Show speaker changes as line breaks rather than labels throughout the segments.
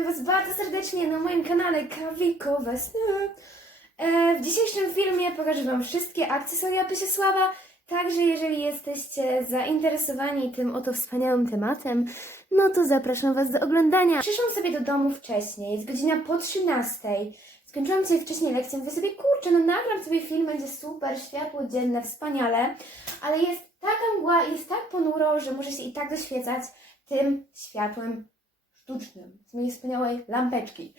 Witam Was bardzo serdecznie na moim kanale Kawikowe Sny. E, w dzisiejszym filmie pokażę Wam wszystkie akcesoria Pysiesława, także jeżeli jesteście zainteresowani tym oto wspaniałym tematem, no to zapraszam Was do oglądania. Przyszłam sobie do domu wcześniej, jest godzina po 13. Skończyłam sobie wcześniej lekcję, mówię sobie, kurczę, no nagram sobie film, będzie super, światło dzienne, wspaniale, ale jest taka mgła, jest tak ponuro, że muszę się i tak doświecać tym światłem sztucznym, z mojej wspaniałej lampeczki.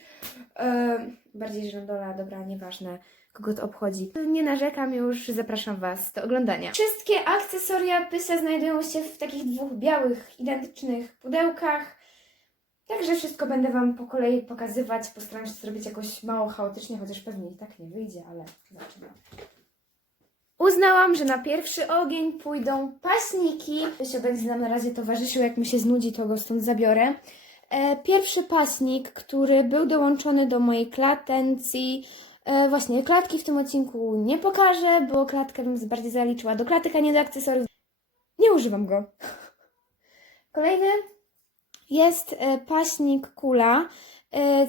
E, bardziej żondola, dobra, nieważne, kogo to obchodzi. Nie narzekam już, zapraszam Was do oglądania. Wszystkie akcesoria Pysia znajdują się w takich dwóch białych, identycznych pudełkach. Także wszystko będę Wam po kolei pokazywać. Postaram się zrobić jakoś mało chaotycznie, chociaż pewnie i tak nie wyjdzie, ale zobaczymy. Uznałam, że na pierwszy ogień pójdą paśniki. Pysio będzie nam na razie towarzyszył, jak mi się znudzi, to go stąd zabiorę. E, pierwszy paśnik, który był dołączony do mojej klatencji. E, właśnie, klatki w tym odcinku nie pokażę, bo klatkę bym bardziej zaliczyła do klatek, a nie do akcesoriów. Nie używam go. Kolejny jest e, paśnik kula.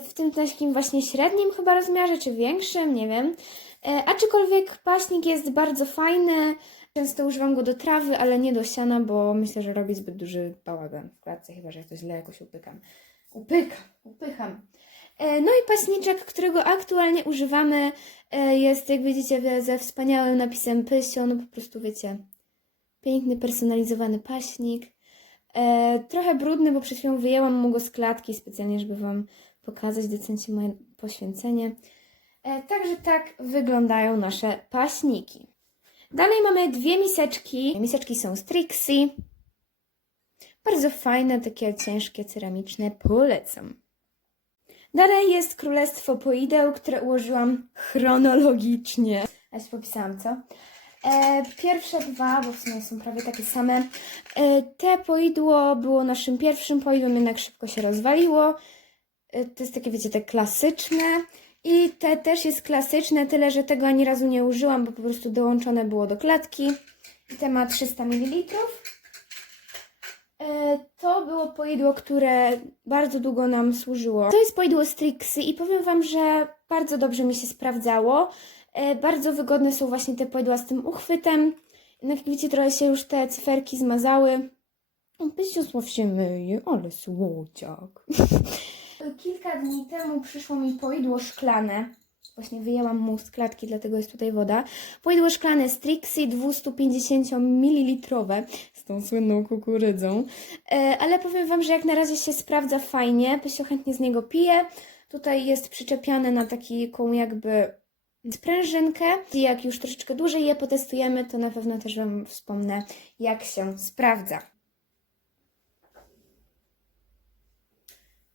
W tym takim właśnie średnim chyba rozmiarze, czy większym, nie wiem. Aczkolwiek paśnik jest bardzo fajny. Często używam go do trawy, ale nie do siana, bo myślę, że robi zbyt duży bałagan w klatce, chyba że ja to źle jakoś upykam. Upykam, upycham. E, No i paśniczek, którego aktualnie używamy, e, jest, jak widzicie, ze wspaniałym napisem Pysio. No po prostu wiecie, piękny, personalizowany paśnik. E, trochę brudny, bo przed chwilą wyjęłam mu go z klatki specjalnie, żeby Wam pokazać decencie moje poświęcenie. Także tak wyglądają nasze paśniki. Dalej mamy dwie miseczki. Miseczki są z Trixie. Bardzo fajne, takie ciężkie, ceramiczne. Polecam. Dalej jest Królestwo Poideł, które ułożyłam chronologicznie. A się popisałam, co? E, pierwsze dwa, bo w sumie są prawie takie same. E, te poidło było naszym pierwszym poidłem, jednak szybko się rozwaliło. E, to jest takie, wiecie, te klasyczne. I te też jest klasyczne, tyle że tego ani razu nie użyłam, bo po prostu dołączone było do klatki. I te ma 300 ml. E, To było poidło, które bardzo długo nam służyło. To jest poidło z Trixie i powiem Wam, że bardzo dobrze mi się sprawdzało. E, Bardzo wygodne są właśnie te poidła z tym uchwytem. Jednak jak widzicie, trochę się już te cyferki zmazały. Pysiosław się myje, ale słodziak. Kilka dni temu przyszło mi poidło szklane. Właśnie wyjęłam mu z klatki, dlatego jest tutaj woda. Poidło szklane z Trixie 250 ml z tą słynną kukurydzą. E, ale powiem Wam, że jak na razie się sprawdza fajnie. Pysio chętnie z niego pije. Tutaj jest przyczepiane na taką jakby sprężynkę. I jak już troszeczkę dłużej je potestujemy, to na pewno też Wam wspomnę, jak się sprawdza.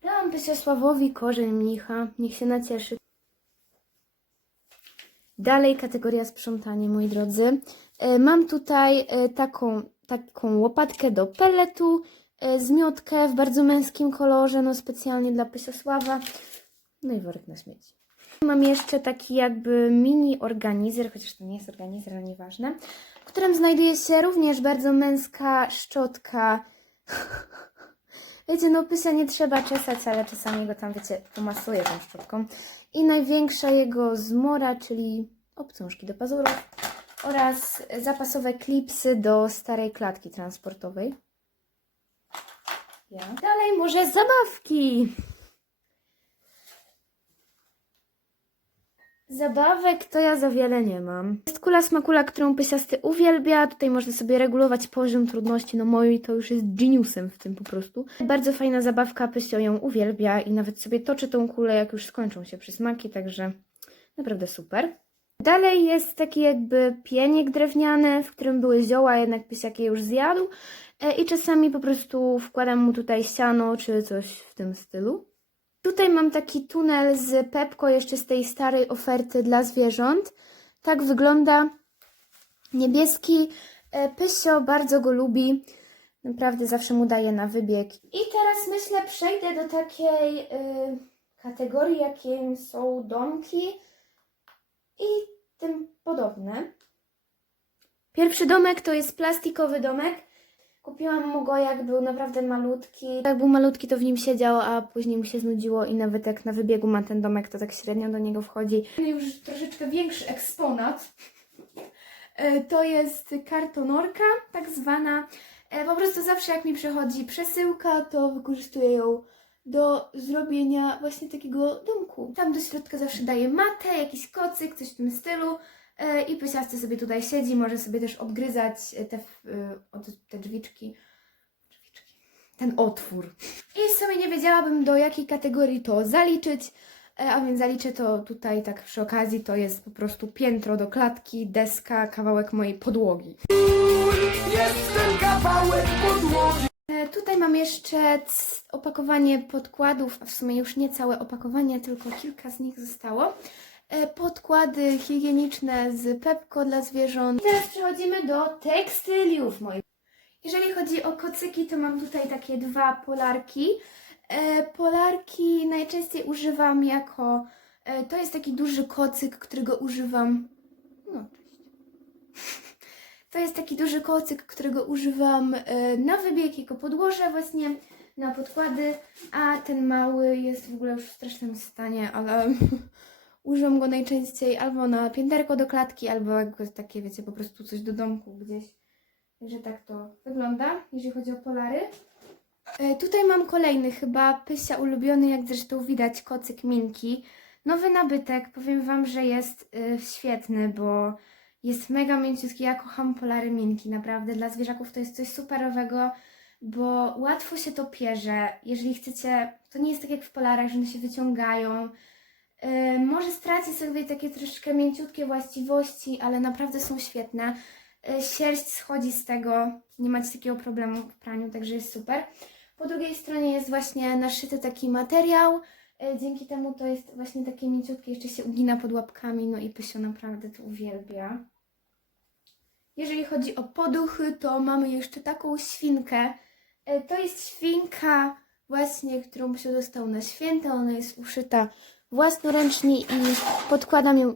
Dałam Pysiosławowi korzeń mnicha. Niech się nacieszy. Dalej kategoria sprzątanie, moi drodzy. E, Mam tutaj e, taką, taką łopatkę do pelletu, e, zmiotkę w bardzo męskim kolorze, no specjalnie dla Pysiosława. No i worek na śmieci. Mam jeszcze taki jakby mini organizer, chociaż to nie jest organizer, ale nieważne, w którym znajduje się również bardzo męska szczotka. Wiecie, no pysia nie trzeba czesać, ale czasami go tam, wiecie, pomasuję tą szczotką. I największa jego zmora, czyli obcążki do pazurów oraz zapasowe klipsy do starej klatki transportowej. Ja. Dalej może zabawki. Zabawek to ja za wiele nie mam. Jest kula smakula, którą pysiasty uwielbia. Tutaj można sobie regulować poziom trudności. No moi to już jest geniusem w tym po prostu. Bardzo fajna zabawka, Pysio ją uwielbia i nawet sobie toczy tą kulę, jak już skończą się przysmaki, także naprawdę super. Dalej jest taki jakby pienik drewniany, w którym były zioła, jednak Pysiak je już zjadł. E, I czasami po prostu wkładam mu tutaj siano czy coś w tym stylu. Tutaj mam taki tunel z Pepko jeszcze z tej starej oferty dla zwierząt. Tak wygląda. Niebieski. E, Pysio bardzo go lubi. Naprawdę zawsze mu daje na wybieg. I teraz myślę przejdę do takiej y, kategorii, jakim są domki i tym podobne. Pierwszy domek to jest plastikowy domek. Kupiłam mu go jak był naprawdę malutki. Jak był malutki, to w nim siedział, a później mu się znudziło i nawet jak na wybiegu ma ten domek, to tak średnio do niego wchodzi. Już troszeczkę większy eksponat. E, To jest kartonorka, tak zwana. E, Po prostu zawsze jak mi przychodzi przesyłka, to wykorzystuję ją do zrobienia właśnie takiego domku. Tam do środka zawsze daję matę, jakiś kocyk, coś w tym stylu. E, I pysiasty sobie tutaj siedzi, może sobie też odgryzać e, te, e, te drzwiczki. Drzwiczki. Ten otwór. I w sumie nie wiedziałabym do jakiej kategorii to zaliczyć. A więc zaliczę to tutaj tak przy okazji, to jest po prostu piętro do klatki, deska, kawałek mojej podłogi.
Jest ten kawałek podłogi.
Tutaj mam jeszcze opakowanie podkładów, a w sumie już nie całe opakowanie, tylko kilka z nich zostało. E, Podkłady higieniczne z Pepko dla zwierząt. I teraz przechodzimy do tekstyliów moich. Jeżeli chodzi o kocyki, to mam tutaj takie dwa polarki. E, Polarki najczęściej używam jako. e, To jest taki duży kocyk, którego używam. No, cześć. To jest taki duży kocyk, którego używam na wybieg jako podłoże właśnie na podkłady, a ten mały jest w ogóle już w strasznym stanie, ale używam go najczęściej albo na pięterko do klatki, albo jako takie, wiecie, po prostu coś do domku gdzieś. Także tak to wygląda, jeżeli chodzi o polary. E, Tutaj mam kolejny, chyba Pysia ulubiony, jak zresztą widać, kocyk Minki. Nowy nabytek, powiem Wam, że jest e, świetny, bo jest mega mięciutki. Ja kocham polary minki, naprawdę. Dla zwierzaków to jest coś superowego, bo łatwo się to pierze. Jeżeli chcecie, to nie jest tak jak w polarach, że one się wyciągają. Yy, może straci sobie takie troszeczkę mięciutkie właściwości, ale naprawdę są świetne. Yy, sierść schodzi z tego, nie macie takiego problemu w praniu, także jest super. Po drugiej stronie jest właśnie naszyty taki materiał. Yy, Dzięki temu to jest właśnie takie mięciutkie, jeszcze się ugina pod łapkami, no i Pysio naprawdę to uwielbia. Jeżeli chodzi o poduchy, to mamy jeszcze taką świnkę. E, To jest świnka właśnie, którą się dostał na święta. Ona jest uszyta własnoręcznie i podkładam ją...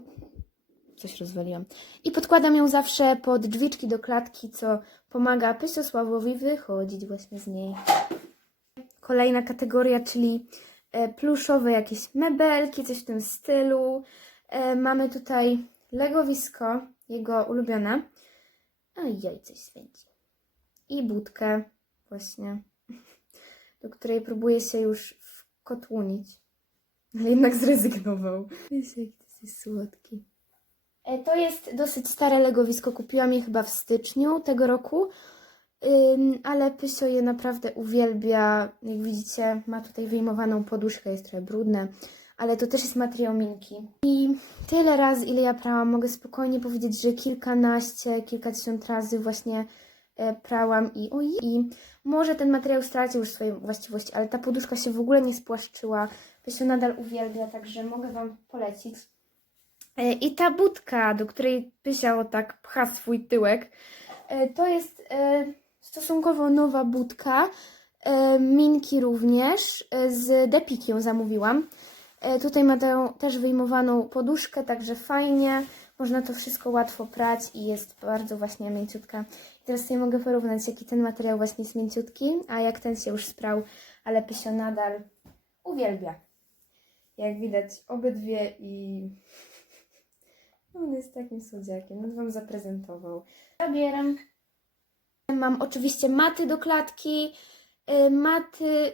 Coś rozwaliłam. I podkładam ją zawsze pod drzwiczki do klatki, co pomaga Pysosławowi wychodzić właśnie z niej. Kolejna kategoria, czyli e, pluszowe jakieś mebelki, coś w tym stylu. E, Mamy tutaj legowisko, jego ulubione. Ojej, coś święci. I budkę właśnie, do której próbuje się już wkotłunić. Ale jednak zrezygnował. Jest jak to jest słodki. E, To jest dosyć stare legowisko. Kupiłam je chyba w styczniu tego roku. Ale Pysio je naprawdę uwielbia. Jak widzicie, ma tutaj wyjmowaną poduszkę, jest trochę brudne, ale to też jest materiał minki. I tyle razy, ile ja prałam, mogę spokojnie powiedzieć, że kilkanaście, kilkadziesiąt razy właśnie e, prałam i oj, i może ten materiał stracił już swoje właściwości, ale ta poduszka się w ogóle nie spłaszczyła. Pysio nadal uwielbia, także mogę Wam polecić. E, I ta budka, do której Pysia o tak pcha swój tyłek, e, to jest e, stosunkowo nowa budka. Minki również. Z Depik ją zamówiłam. Tutaj ma tę też wyjmowaną poduszkę, także fajnie. Można to wszystko łatwo prać i jest bardzo właśnie mięciutka. I teraz sobie mogę porównać, jaki ten materiał właśnie jest mięciutki, a jak ten się już sprał, ale Pysio nadal uwielbia. Jak widać, obydwie i on jest takim słodziakiem. On Wam zaprezentował. Zabieram. Mam oczywiście maty do klatki. Y, Maty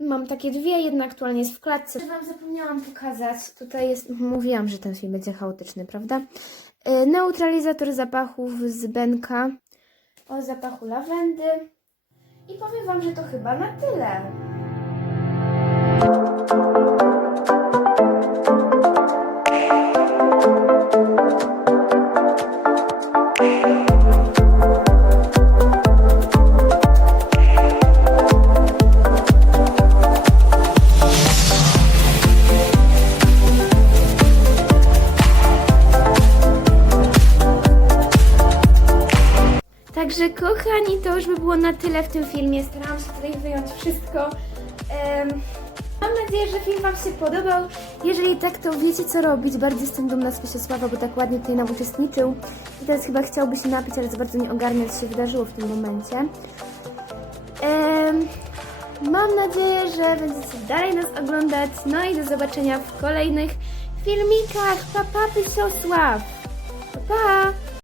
mam takie dwie, jedna aktualnie jest w klatce. Wam zapomniałam pokazać. Tutaj jest, mówiłam, że ten film będzie chaotyczny, prawda? Y, Neutralizator zapachów z Benka o zapachu lawendy. I powiem Wam, że to chyba na tyle. Także kochani, to już by było na tyle w tym filmie. Starałam się tutaj wyjąć wszystko. Em, Mam nadzieję, że film Wam się podobał. Jeżeli tak, to wiecie co robić. Bardzo jestem dumna z Kasiosława, bo tak ładnie tutaj nam uczestniczył. I teraz chyba chciałby się napić, ale za bardzo nie ogarnia, co się wydarzyło w tym momencie. Em, mam nadzieję, że będziecie dalej nas oglądać. No i do zobaczenia w kolejnych filmikach. Pa, pa, Pysosław! Pa, pa!